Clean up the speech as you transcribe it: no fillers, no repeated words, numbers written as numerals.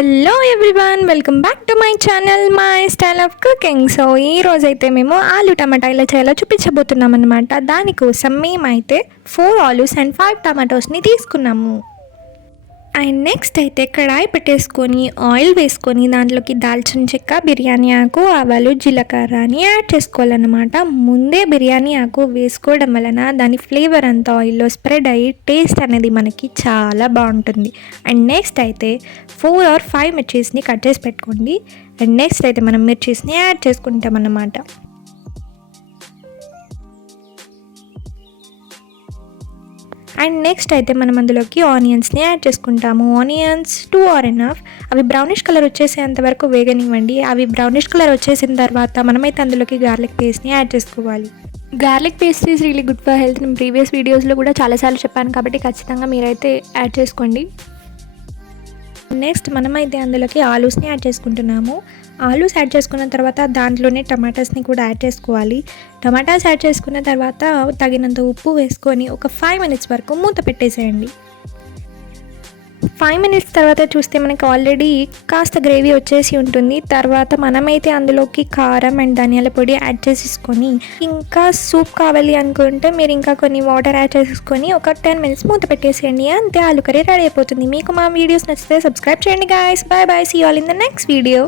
Hello everyone, welcome back to my channel my style of cooking. So ఈ రోజైతే మేము ఆలు టమాటా ఇలా చేయాలో చూపించబోతున్నాం అనమాట. దానికోసం మేమైతే 4 ఆలూస్ అండ్ 5 టమాటోస్ని తీసుకున్నాము. అండ్ నెక్స్ట్ అయితే కడాయి పెట్టేసుకొని ఆయిల్ వేసుకొని దాంట్లోకి దాల్చిన చెక్క, బిర్యానీ ఆకు, ఆవాలు, జీలకర్రని యాడ్ చేసుకోవాలన్నమాట. ముందే బిర్యానీ ఆకు వేసుకోవడం వలన దాని ఫ్లేవర్ అంతా ఆయిల్లో స్ప్రెడ్ అయ్యి టేస్ట్ అనేది మనకి చాలా బాగుంటుంది. అండ్ నెక్స్ట్ అయితే 4 or 5 మిర్చీస్ని కట్ చేసి పెట్టుకోండి. అండ్ నెక్స్ట్ అయితే మనం మిర్చీస్ని యాడ్ చేసుకుంటాం అన్నమాట. అండ్ నెక్స్ట్ అయితే మనం అందులోకి ఆనియన్స్ని యాడ్ చేసుకుంటాము. Onions 2 are enough. అవి బ్రౌనిష్ కలర్ వచ్చేసేంత వరకు వేగనివ్వండి. అవి బ్రౌనిష్ కలర్ వచ్చేసిన తర్వాత మనమైతే అందులోకి గార్లిక్ పేస్ట్ని యాడ్ చేసుకోవాలి. Garlic paste is really good for health. నేను ప్రీవియస్ వీడియోస్లో కూడా చాలాసార్లు చెప్పాను కాబట్టి ఖచ్చితంగా మీరైతే యాడ్ చేసుకోండి. నెక్స్ట్ మనమైతే అందులోకి ఆలూస్ని యాడ్ చేసుకుంటున్నాము. ఆలూస్ యాడ్ చేసుకున్న తర్వాత దాంట్లోనే టమాటాస్ని కూడా యాడ్ చేసుకోవాలి. టమాటాస్ యాడ్ చేసుకున్న తర్వాత తగినంత ఉప్పు వేసుకొని ఒక 5 minutes వరకు మూత పెట్టేసేయండి. 5 minutes తర్వాత చూస్తే మనకి ఆల్రెడీ కాస్త గ్రేవీ వచ్చేసి ఉంటుంది. తర్వాత మనమైతే అందులోకి కారం అండ్ ధనియాల పొడి యాడ్ చేసేసుకొని, ఇంకా సూప్ కావాలి అనుకుంటే మీరు ఇంకా కొన్ని వాటర్ యాడ్ చేసేసుకొని ఒక 10 minutes మూత పెట్టేసేయండి. అంతే, ఆలు కర్రీ రెడీ అయిపోతుంది. మీకు మా వీడియోస్ నచ్చితే సబ్స్క్రైబ్ చేయండి guys. Bye bye, see you all in the next video.